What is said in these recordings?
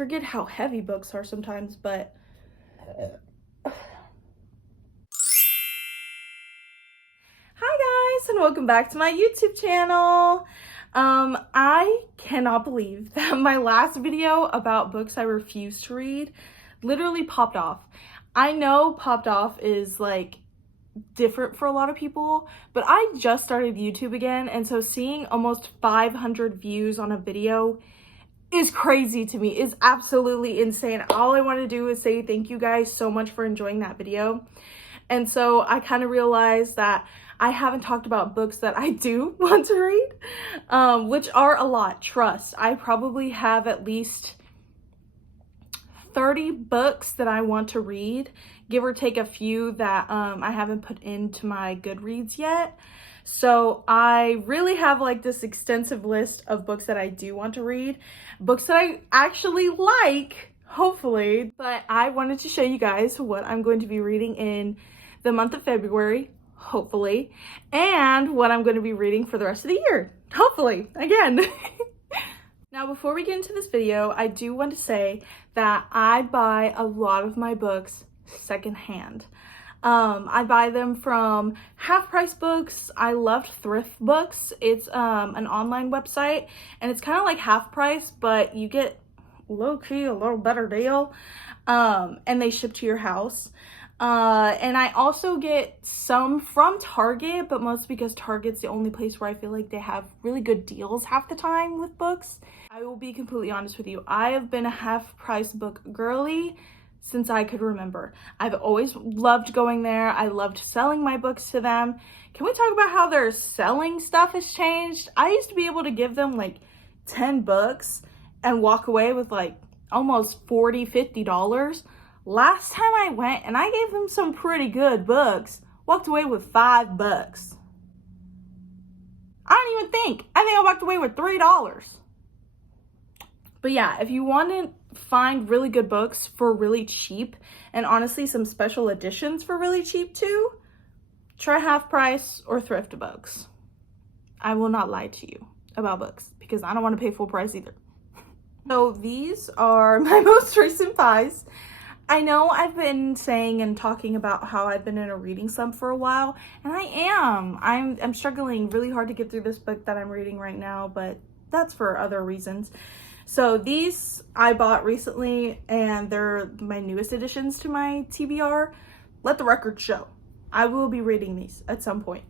forget how heavy books are sometimes, but hi guys, and welcome back to my YouTube channel. I cannot believe that my last video about books I refuse to read literally popped off. I know popped off is like different for a lot of people, but I just started YouTube again, and so seeing almost 500 views on a video is crazy to me, is absolutely insane. All I want to do is say thank you guys so much for enjoying that video. And so I kind of realized that I haven't talked about books that I do want to read, which are a lot, trust. I probably have at least 30 books that I want to read, give or take a few that I haven't put into my Goodreads yet. So I really have like this extensive list of books that I do want to read, books that I actually like, hopefully. But I wanted to show you guys what I'm going to be reading in the month of February, hopefully, and what I'm going to be reading for the rest of the year, hopefully, again. Now, before we get into this video, I do want to say that I buy a lot of my books secondhand. I buy them from Half Price Books. I love Thrift Books. It's an online website, and it's kind of like Half Price, but you get low-key a little better deal, and they ship to your house. And I also get some from Target, but mostly because Target's the only place where I feel like they have really good deals half the time with books. I will be completely honest with you. I have been a Half Price book girly since I could remember. I've always loved going there. I loved selling my books to them. Can we talk about how their selling stuff has changed? I used to be able to give them like 10 books and walk away with like almost $40, $50. Last time I went and I gave them some pretty good books, walked away with $5. I don't even think. I think I walked away with $3. But yeah, if you want to find really good books for really cheap, and honestly some special editions for really cheap too, try Half Price or Thrift Books. I will not lie to you about books because I don't want to pay full price either. So these are my most recent buys. I know I've been saying and talking about how I've been in a reading slump for a while, and I am. I'm struggling really hard to get through this book that I'm reading right now, but that's for other reasons. So these I bought recently, and they're my newest additions to my TBR. Let the record show. I will be reading these at some point.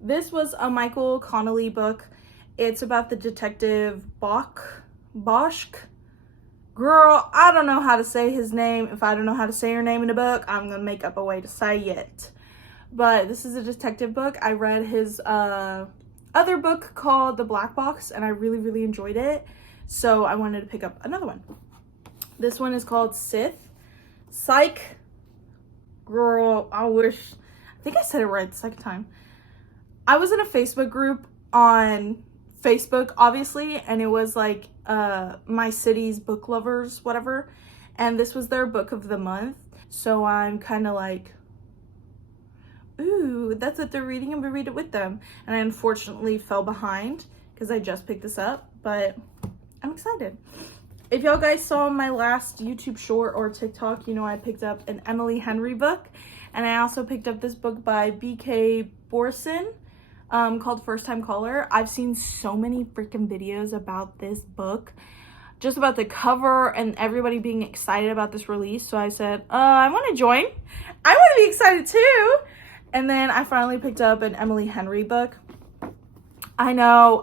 This was a Michael Connelly book. It's about the detective Boschk. Girl, I don't know how to say his name. If I don't know how to say her name in the book, I'm gonna make up a way to say it. But this is a detective book. I read his other book called The Black Box, and I really enjoyed it. So I wanted to pick up another one. This one is called Psych. Girl, I think I said it right the second time. I was in a Facebook group on Facebook, obviously, and it was like my city's book lovers, whatever. And this was their book of the month. So I'm kind of like, ooh, that's what they're reading. I'm gonna read it with them. And I unfortunately fell behind because I just picked this up, but I'm excited. If y'all guys saw my last YouTube short or TikTok, you know I picked up an Emily Henry book, and I also picked up this book by B.K. Borson called First Time Caller. I've seen so many freaking videos about this book, just about the cover and everybody being excited about this release. So I said, I want to join. I want to be excited too. And then I finally picked up an Emily Henry book. I know.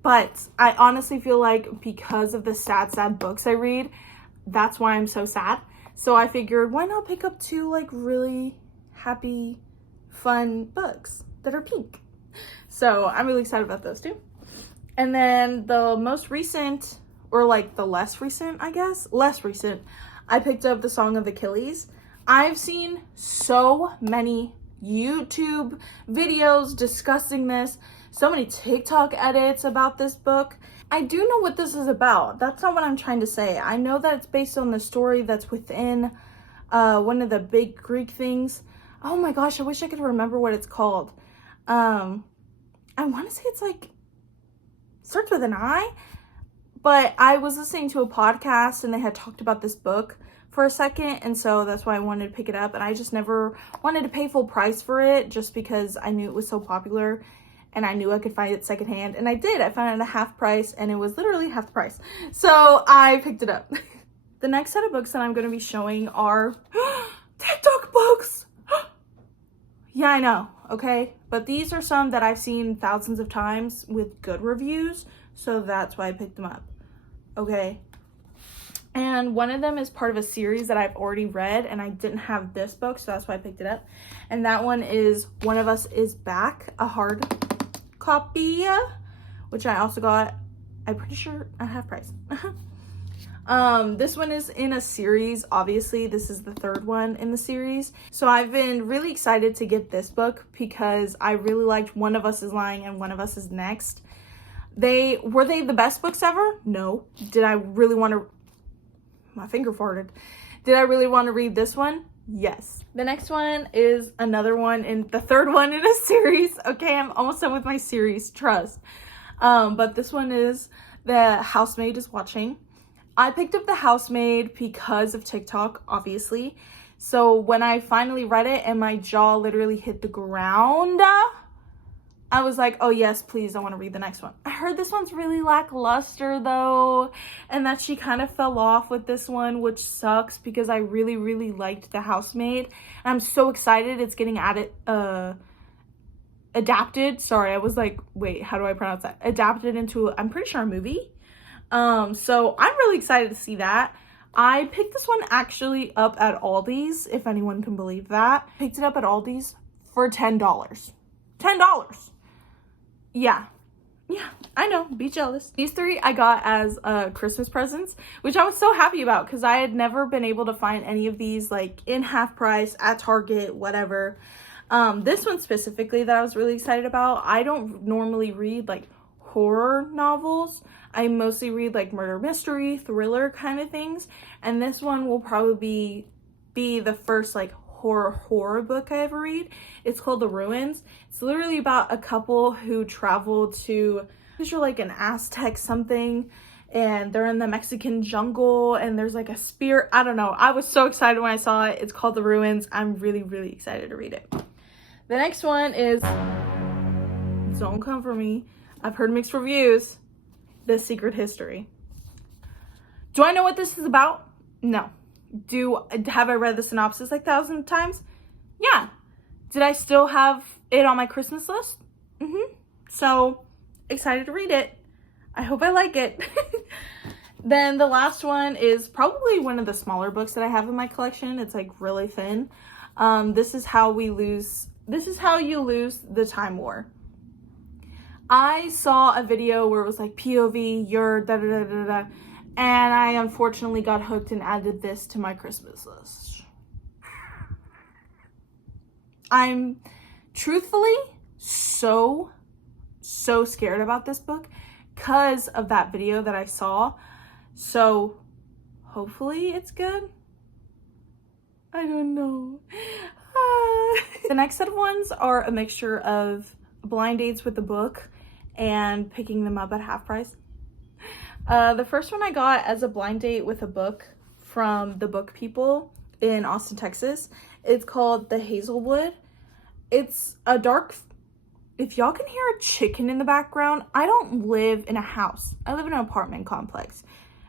But I honestly feel like because of the sad books I read, that's why I'm so sad. So I figured, why not pick up two like really happy, fun books that are pink? So I'm really excited about those two. And then the most recent, or like the less recent, I picked up The Song of Achilles. I've seen so many YouTube videos discussing this, so many TikTok edits about this book. I do know what this is about. That's not what I'm trying to say. I know that it's based on the story that's within one of the big Greek things. Oh my gosh, I wish I could remember what it's called. I want to say it's like, starts with an I, but I was listening to a podcast and they had talked about this book for a second, and so that's why I wanted to pick it up, and I just never wanted to pay full price for it just because I knew it was so popular and I knew I could find it secondhand, and I did. I found it at a half price and it was literally half the price, so I picked it up. The next set of books that I'm going to be showing are TikTok books. Yeah, I know, okay, but these are some that I've seen thousands of times with good reviews, so that's why I picked them up, okay? And one of them is part of a series that I've already read, and I didn't have this book, so that's why I picked it up. And that one is One of Us Is Back, a hard copy, which I also got, I'm pretty sure, at half price. This one is in a series. Obviously, this is the third one in the series. So I've been really excited to get this book because I really liked One of Us Is Lying and One of Us Is Next. Were they the best books ever? No. Did I really want to... My finger farted. Did I really want to read this one? Yes. The next one is another one, in the third one in a series. Okay, I'm almost done with my series, trust. But this one is The Housemaid is Watching. I picked up The Housemaid because of TikTok, obviously. So when I finally read it and my jaw literally hit the ground, I was like, oh yes, please, I want to read the next one. I heard this one's really lackluster though, and that she kind of fell off with this one, which sucks because I really, really liked The Housemaid. And I'm so excited it's getting adapted. Sorry, I was like, wait, how do I pronounce that? Adapted into, I'm pretty sure, a movie. So I'm really excited to see that. I picked this one actually up at Aldi's, if anyone can believe that. Picked it up at Aldi's for $10. $10. Yeah, I know, be jealous. These three I got as Christmas presents, which I was so happy about because I had never been able to find any of these like in half price at Target, whatever. This one specifically that I was really excited about, I don't normally read like horror novels. I mostly read like murder mystery, thriller kind of things, and this one will probably be the first like horror book I ever read. It's called The Ruins. It's literally about a couple who travel to, like an Aztec something, and they're in the Mexican jungle and there's like a spirit. I don't know. I was so excited when I saw it. It's called The Ruins. I'm really, really excited to read it. The next one is Don't Come For Me. I've heard mixed reviews. The Secret History. Do I know what this is about? No. Have I read the synopsis like 1,000 times? Yeah. Did I still have it on my Christmas list? So excited to read it. I hope I like it. Then the last one is probably one of the smaller books that I have in my collection. It's like really thin. This is How You Lose the Time War. I saw a video where it was like POV, you're da da da da da. And I unfortunately got hooked and added this to my Christmas list. I'm truthfully so scared about this book because of that video that I saw. So hopefully it's good. I don't know. The next set of ones are a mixture of blind dates with the book and picking them up at half price. The first one I got as a blind date with a book from the Book People in Austin, Texas. It's called The Hazelwood. It's a dark... If y'all can hear a chicken in the background, I don't live in a house. I live in an apartment complex.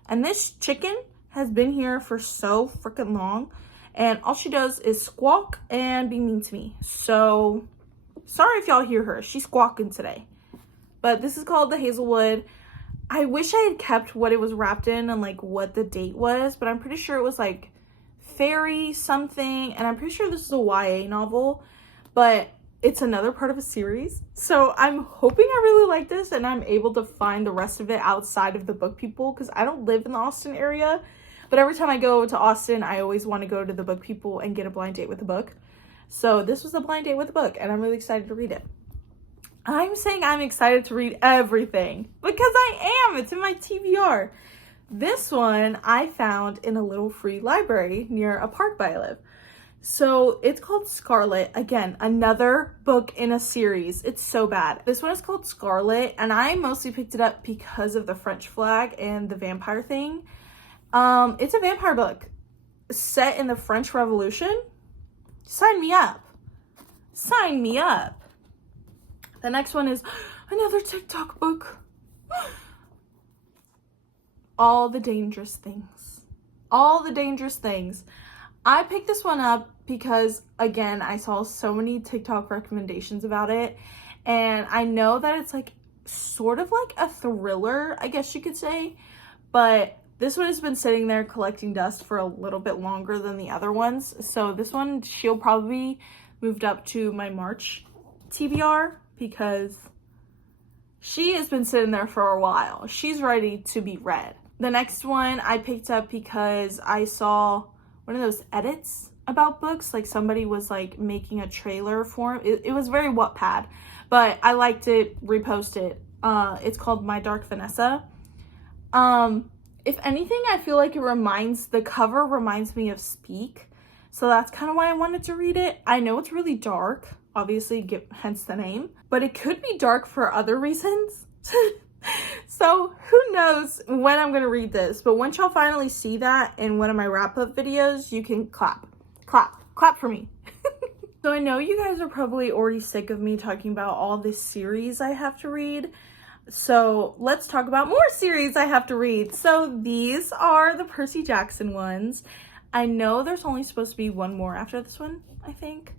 And this chicken has been here for so freaking long. And all she does is squawk and be mean to me. So, sorry if y'all hear her. She's squawking today. But this is called The Hazelwood. I wish I had kept what it was wrapped in and like what the date was, but I'm pretty sure it was like fairy something, and I'm pretty sure this is a YA novel, but it's another part of a series. So I'm hoping I really like this and I'm able to find the rest of it outside of the Book People because I don't live in the Austin area, but every time I go to Austin, I always want to go to the Book People and get a blind date with a book. So this was a blind date with a book and I'm really excited to read it. I'm saying I'm excited to read everything because I am. It's in my TBR. This one I found in a little free library near a park by I live. So it's called Scarlet. Again, another book in a series. It's so bad. This one is called Scarlet, and I mostly picked it up because of the French flag and the vampire thing. It's a vampire book set in the French Revolution. Sign me up. Sign me up. The next one is another TikTok book. All the Dangerous Things. All the Dangerous Things. I picked this one up because, again, I saw so many TikTok recommendations about it. And I know that it's like sort of like a thriller, I guess you could say. But this one has been sitting there collecting dust for a little bit longer than the other ones. So this one, she'll probably be moved up to my March TBR because she has been sitting there for a while. She's ready to be read. The next one I picked up because I saw one of those edits about books. Like somebody was like making a trailer for it. It was very Wattpad, but I liked it, repost it. It's called My Dark Vanessa. If anything, I feel like the cover reminds me of Speak. So that's kind of why I wanted to read it. I know it's really dark, obviously, hence the name, but it could be dark for other reasons. So who knows when I'm going to read this, but once y'all finally see that in one of my wrap-up videos, you can clap for me. So I know you guys are probably already sick of me talking about all this series I have to read. So let's talk about more series I have to read. So these are the Percy Jackson ones. I know there's only supposed to be one more after this one, I think.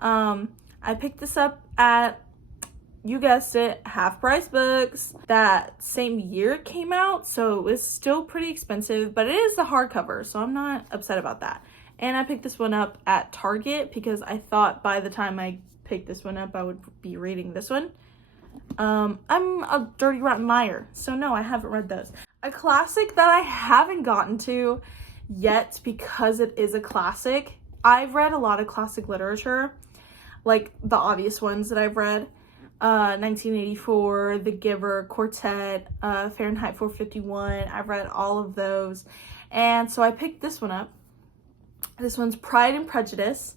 I picked this up at, you guessed it, Half Price Books. That same year it came out, so it was still pretty expensive, but it is the hardcover, so I'm not upset about that. And I picked this one up at Target because I thought by the time I picked this one up, I would be reading this one. I'm a Dirty Rotten Liar, so no, I haven't read those. A classic that I haven't gotten to yet because it is a classic. I've read a lot of classic literature, like the obvious ones that I've read. 1984, The Giver, Quartet, Fahrenheit 451. I've read all of those. And so I picked this one up. This one's Pride and Prejudice.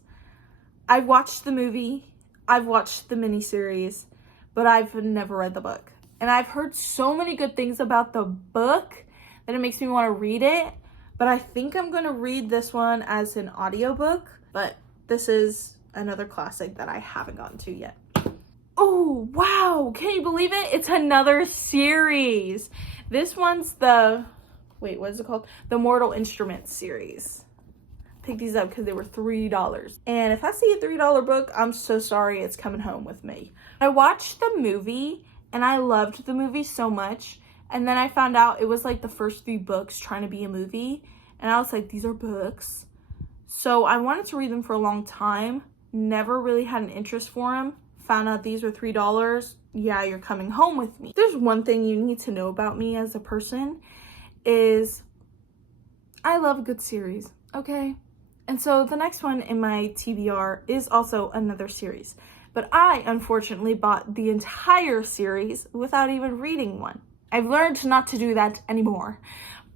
I've watched the movie. I've watched the miniseries, but I've never read the book. And I've heard so many good things about the book that it makes me want to read it. But I think I'm going to read this one as an audiobook. But this is another classic that I haven't gotten to yet. Oh, wow. Can you believe it? It's another series. This one's what is it called? The Mortal Instruments series. Picked these up because they were $3. And if I see a $3 book, I'm so sorry, it's coming home with me. I watched the movie and I loved the movie so much. And then I found out it was like the first 3 books trying to be a movie. And I was like, these are books. So I wanted to read them for a long time. Never really had an interest for them. Found out these were $3. Yeah, you're coming home with me. There's one thing you need to know about me as a person is I love a good series, okay? And so the next one in my TBR is also another series. But I, unfortunately, bought the entire series without even reading one. I've learned not to do that anymore.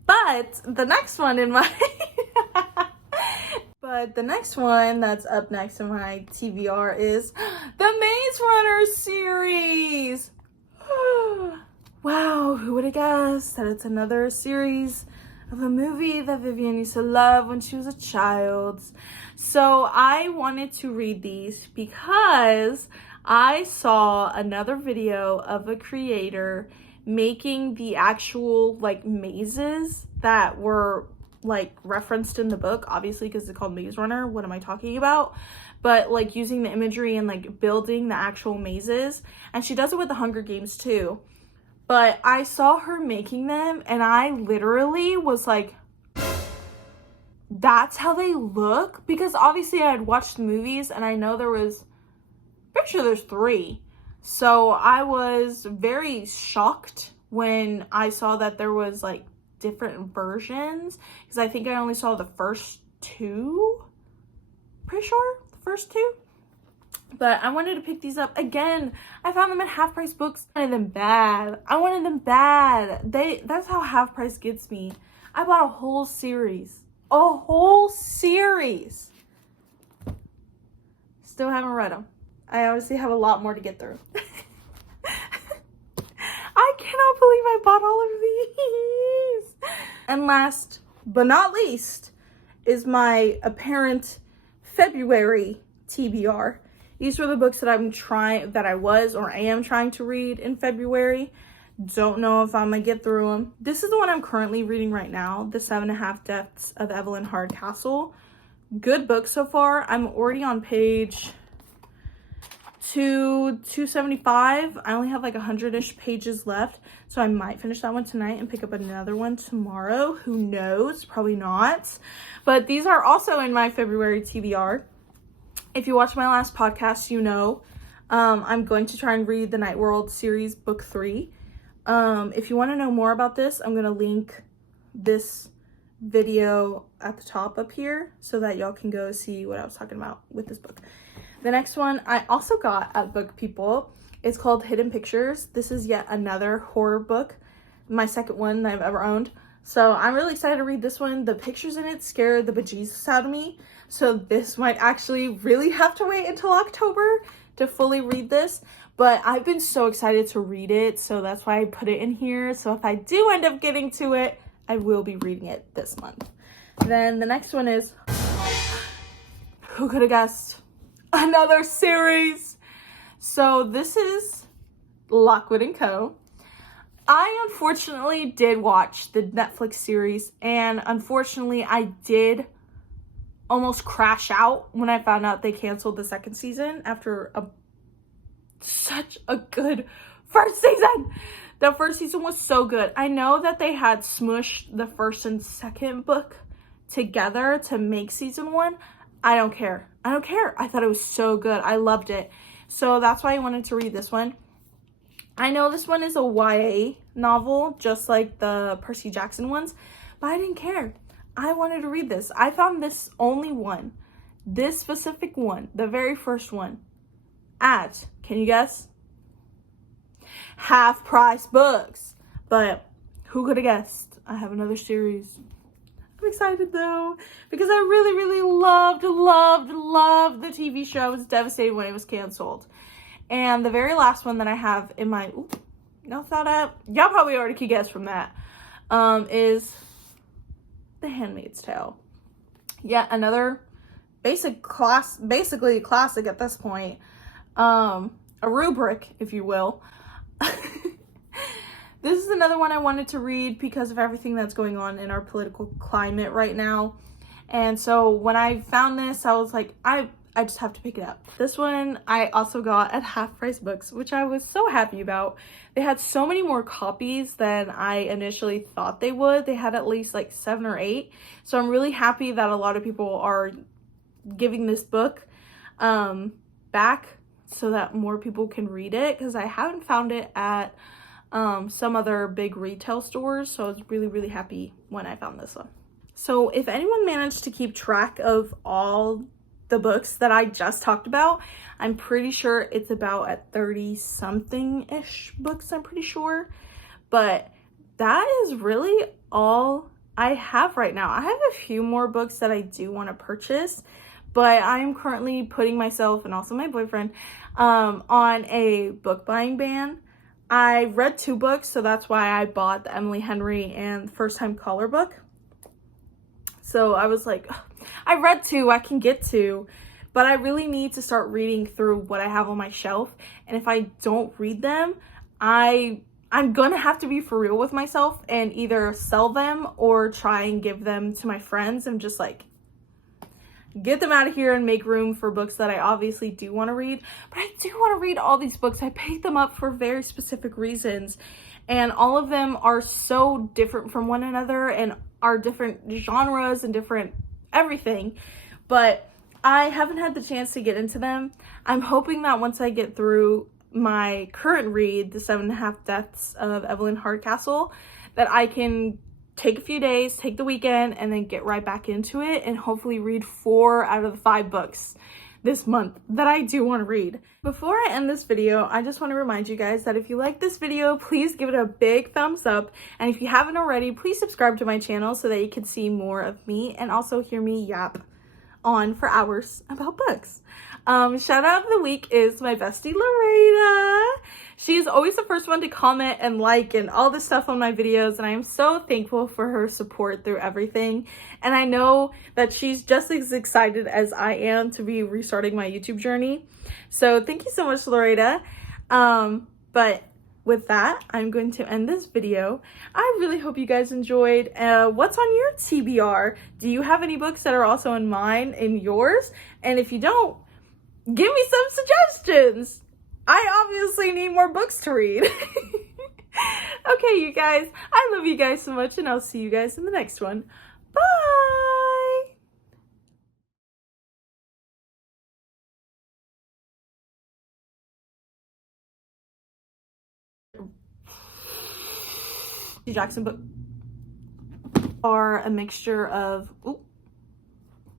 But the next one in my... But the next one that's up next in my TBR is the Maze Runner series. Wow, who would have guessed that it's another series of a movie that Vivian used to love when she was a child. So I wanted to read these because I saw another video of a creator making the actual like mazes that were like referenced in the book, obviously because it's called Maze Runner. What am I talking about? But like using the imagery and like building the actual mazes. And she does it with the Hunger Games too. But I saw her making them and I literally was like, that's how they look? Because obviously I had watched the movies and I know pretty sure there's 3. So I was very shocked when I saw that there was like different versions, because I think I only saw the first 2. Pretty sure the first 2. But I wanted to pick these up again. I found them at Half Price Books. I wanted them bad. I wanted them bad. That's how Half Price gets me. I bought a whole series. A whole series. Still haven't read them. I obviously have a lot more to get through. I cannot believe I bought all of these. And last but not least is my apparent February TBR. These were the books that I am trying to read in February. Don't know if I'm gonna get through them. This is the one I'm currently reading right now, The 7.5 Deaths of Evelyn Hardcastle. Good book so far. I'm already on page 275. I only have like 100-ish pages left, so I might finish that one tonight and pick up another one tomorrow. Who knows? Probably not. But these are also in my February TBR. If you watched my last podcast, you know I'm going to try and read the Night World series book 3. If you want to know more about this, I'm going to link this video at the top up here so that y'all can go see what I was talking about with this book. The next one I also got at Book People. It's called Hidden Pictures. This is yet another horror book, my second one that I've ever owned. So I'm really excited to read this one. The pictures in it scared the bejesus out of me. So this might actually really have to wait until October to fully read this. But I've been so excited to read it, so that's why I put it in here. So if I do end up getting to it, I will be reading it this month. Then the next one is, who could have guessed? Another series. So this is Lockwood & Co. I unfortunately did watch the Netflix series, and unfortunately I did almost crash out when I found out they canceled the second season after such a good first season. The first season was so good. I know that they had smushed the first and second book together to make season 1. I don't care. I don't care. I thought it was so good. I loved it. So that's why I wanted to read this one. I know this one is a YA novel, just like the Percy Jackson ones, but I didn't care. I wanted to read this. I found this only one, this specific one, the very first one, at, can you guess? Half price books. But who could have guessed? I have another series. I'm excited though, because I really, really loved the TV show. I was devastated when it was canceled. And the very last one that I have in my, y'all probably already could guess from that, is The Handmaid's Tale. Yet another basically a classic at this point. A rubric, if you will. This is another one I wanted to read because of everything that's going on in our political climate right now. And so when I found this, I was like, I just have to pick it up. This one I also got at Half Price Books, which I was so happy about. They had so many more copies than I initially thought they would. They had at least like 7 or 8. So I'm really happy that a lot of people are giving this book back so that more people can read it, because I haven't found it at some other big retail stores. So I was really, really happy when I found this one. So if anyone managed to keep track of all the books that I just talked about, I'm pretty sure it's about at 30 something ish books, I'm pretty sure. But that is really all I have right now. I have a few more books that I do want to purchase, but I'm currently putting myself and also my boyfriend on a book buying ban. I read 2 books, so that's why I bought the Emily Henry and First Time Caller book. So I was like, I read 2, I can get 2, but I really need to start reading through what I have on my shelf. And if I don't read them, I'm gonna have to be for real with myself and either sell them or try and give them to my friends and just like get them out of here and make room for books that I obviously do want to read. But I do want to read all these books. I picked them up for very specific reasons, and all of them are so different from one another and are different genres and different everything, but I haven't had the chance to get into them. I'm hoping that once I get through my current read, The 7.5 Deaths of Evelyn Hardcastle, that I can take a few days, take the weekend, and then get right back into it and hopefully read 4 out of the 5 books this month that I do want to read. Before I end this video, I just want to remind you guys that if you like this video, please give it a big thumbs up. And if you haven't already, please subscribe to my channel so that you can see more of me and also hear me yap on for hours about books. Shout out of the week is my bestie Laurita. She's always the first one to comment and like and all this stuff on my videos, and I am so thankful for her support through everything. And I know that she's just as excited as I am to be restarting my YouTube journey. So thank you so much, Laurita. But with that, I'm going to end this video. I really hope you guys enjoyed. What's on your TBR? Do you have any books that are also in mine, in yours? And if you don't, give me some suggestions. I obviously need more books to read. Okay, you guys, I love you guys so much, and I'll see you guys in the next one. Bye! Jackson book are a mixture of... Ooh.